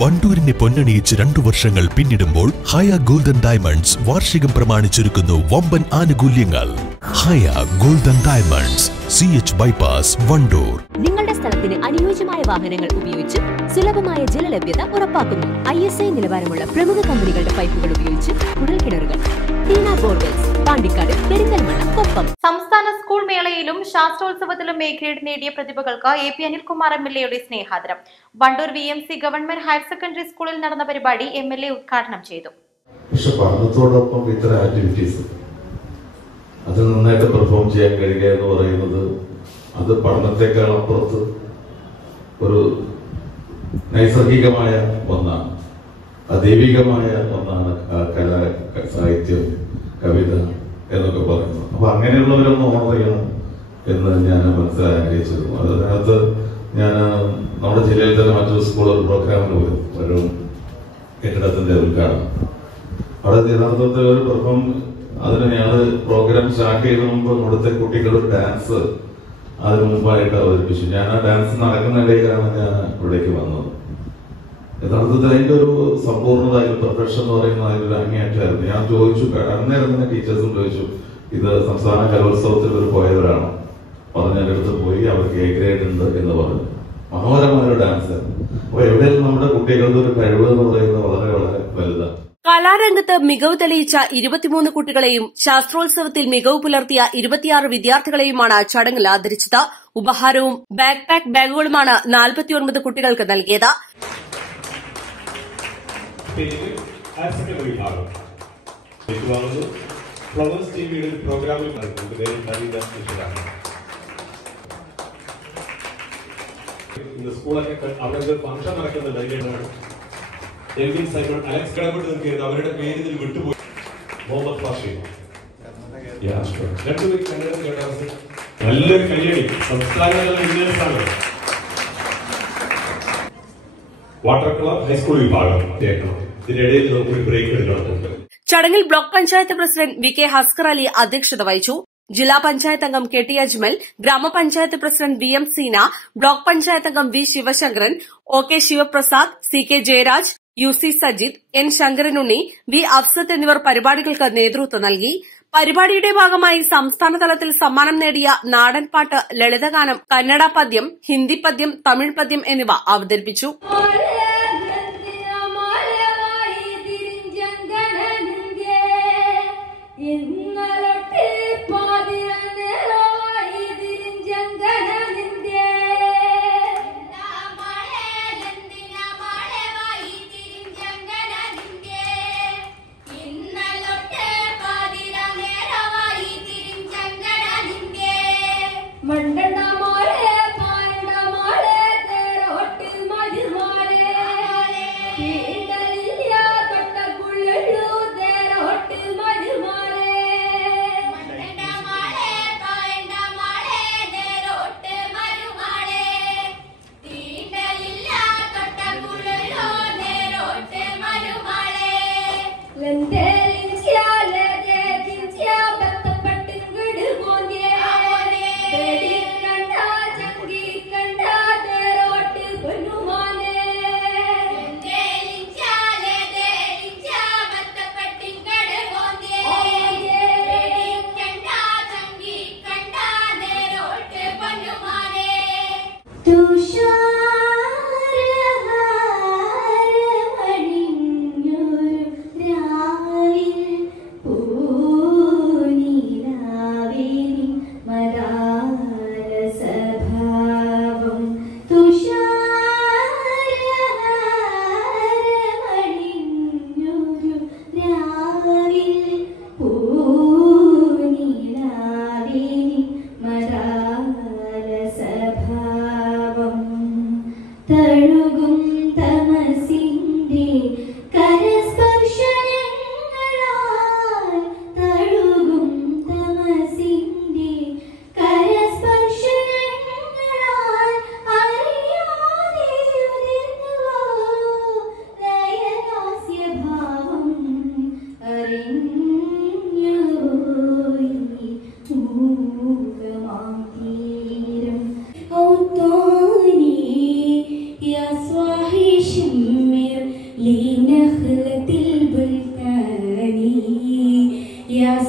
വണ്ടൂരിനെ പൊന്നണിയിച്ച് രണ്ടു വർഷങ്ങൾ പിന്നിടുമ്പോൾ ഹയ ഗോൾഡൻ ഡയമണ്ട്സ് വാർഷികം പ്രമാണിച്ചൊരുക്കുന്നു വമ്പൻ ആനുകൂല്യങ്ങൾ. Haya golden diamonds C H bypass Wandoor. നിങ്ങളുടെ സ്ഥലത്തിന് അനുയോജ്യമായ വാഹനങ്ങൾ ഉപയോഗിച്ച് സുലഭമായ ജലലഭ്യത ഉറപ്പാക്കുന്നു. ഐ എസ് ഐ നിലവാരമുള്ള പ്രമുഖ കമ്പനികളുടെ പൈപ്പുകൾ ഉപയോഗിച്ച് കുഴൽക്കിണറുകൾ ടീന ബോർവെൽസ് പാണ്ടിക്കാട് പെരിന്തൽമണ്ണ കൊപ്പം. സംസ്ഥാന സ്കൂൾ മേളയിലും ശാസ്ത്രോത്സവത്തിലും എ ഗ്രേഡ് നേടിയ പ്രതിഭകൾക്ക് A P Anilkumar M L എയുടെ സ്നേഹാദരം. Wandoor V M C government higher secondary സ്കൂളിൽ നടന്ന പരിപാടി എം എൽ എ ഉദ്ഘാടനം ചെയ്തു. പക്ഷെ പഠനത്തോടൊപ്പം ഇത്തരം ആക്ടിവിറ്റീസ് അത് നന്നായിട്ട് പെർഫോം ചെയ്യാൻ കഴിയുക എന്ന് പറയുന്നത് അത് പഠനത്തെക്കാൾ അപ്പുറത്ത് ഒരു നൈസർഗികമായ ഒന്നാണ്. അദൈവികമായ ഒന്നാണ് കലാ കല സാഹിത്യം. കവിത എന്നൊക്കെ പറയുന്നു. അപ്പൊ അങ്ങനെയുള്ളവരൊന്ന് ഓർഡർ ചെയ്യണം എന്ന് ഞാൻ മനസ്സിലായി ആഗ്രഹിച്ചിരുന്നു അതിനകത്ത് ഞാൻ നമ്മുടെ ജില്ലയിൽ തന്നെ മറ്റൊരു സ്കൂൾ പ്രോഗ്രാമിന് പോയി ഒരു കെട്ടിടത്തിന്റെ ഉദ്ഘാടനം. അവിടെ യഥാർത്ഥത്തിൽ ഒരു പെർഫോം അതിന് ഞാൻ പ്രോഗ്രാം സ്റ്റാർട്ട് ചെയ്യുന്ന മുമ്പ് ഇവിടുത്തെ കുട്ടികളുടെ ഡാൻസ് അതിന് മുമ്പായിട്ട് അവതരിപ്പിച്ചു. ഞാൻ ആ ഡാൻസ് നടക്കുന്നിടയിലാണ് ഞാൻ ഇവിടേക്ക് വന്നത്. യഥാർത്ഥത്തിൽ അതിന്റെ ഒരു സമ്പൂർണത പ്രൊഫഷൻ എന്ന് പറയുന്ന അതിന്റെ ഒരു അങ്ങേയറ്റമായിരുന്നു. ഞാൻ ചോദിച്ചു അന്നേരം തന്നെ ടീച്ചേഴ്സും ചോദിച്ചു ഇത് സംസ്ഥാന കലോത്സവത്തിൽ ഒരു പോയവരാണ്? പറഞ്ഞ അടുത്ത് പോയി അവർക്ക് എ ഗ്രേഡ് ഉണ്ട് എന്ന് പറഞ്ഞു. മനോഹരമായ ഒരു ഡാൻസ് അപ്പൊ എവിടെയും നമ്മുടെ കുട്ടികളുടെ ഒരു കഴിവ് എന്ന് പറയുന്നത് വളരെ വളരെ വലുതാണ്. കലാരംഗത്ത് മികവ് തെളിയിച്ച ഇരുപത്തിമൂന്ന് കുട്ടികളെയും ശാസ്ത്രോത്സവത്തിൽ മികവ് പുലർത്തിയ ഇരുപത്തിയാറ് വിദ്യാർത്ഥികളെയുമാണ് ചടങ്ങിൽ ആദരിച്ചത്. ഉപഹാരവും ബാക്ക് പാക്ക് ബാഗുകളുമാണ് നാൽപ്പത്തിയൊൻപത് കുട്ടികൾക്ക് നൽകിയത്. പേര് ഹയർ സെക്കൻഡറി വിഭാഗം ഏറ്റുവാങ്ങുന്നു ഫ്ലവേഴ്സ് ടിവിയുടെ ഒരു പ്രോഗ്രാമിൽ നടക്കുന്നത് കൃഷ്ണനാണ് ഇന്ന് സ്കൂളൊക്കെ അവിടെ ഒരു ഫംഗ്ഷൻ അതിന്റെ എൽവിൻ സൈമൺ അലക്സ് കടപ്പെട്ട് നിൽക്കുന്നത് അവരുടെ പേര് ഇതിൽ വിട്ടുപോയി. മുഹമ്മദ് ഫാഷി. രണ്ടുപേരും കന്നഡത്തിൽ കേട്ടാൽ. നല്ലൊരു കല്യാണി സംസ്ഥാനതല വിന്നേഴ്സ് വാട്ടർ കളർ ഹൈസ്കൂൾ വിഭാഗം. കേൾക്കണം ബ്രേക്ക് ചടങ്ങിൽ block panchayat president V K Haskar Ali അധ്യക്ഷത വഹിച്ചു. ജില്ലാ പഞ്ചായത്ത് അംഗം കെ ടി അജ്മൽ ഗ്രാമപഞ്ചായത്ത് president V M Seena block panchayat അംഗം V Sivasankaran O K Sivaprasad C K Jayaraj U C Sajith N Sankaranunni V Afsath എന്നിവർ പരിപാടികൾക്ക് നേതൃത്വം നൽകി. പരിപാടിയുടെ ഭാഗമായി സംസ്ഥാനതലത്തിൽ സമ്മാനം നേടിയ നാടൻപാട്ട് ലളിതഗാനം കന്നഡ പദ്യം ഹിന്ദി പദ്യം തമിഴ് പദ്യം എന്നിവ അവതരിപ്പിച്ചു. in 都说。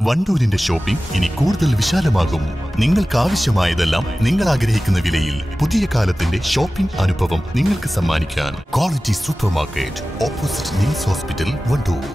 വണ്ടൂരിന്റെ ഷോപ്പിംഗ് ഇനി കൂടുതൽ വിശാലമാകും. നിങ്ങൾക്ക് ആവശ്യമായതെല്ലാം നിങ്ങൾ ആഗ്രഹിക്കുന്ന വിലയിൽ പുതിയ കാലത്തിന്റെ ഷോപ്പിംഗ് അനുഭവം നിങ്ങൾക്ക് സമ്മാനിക്കാൻ quality super market opposite Nims hospital Wandoor.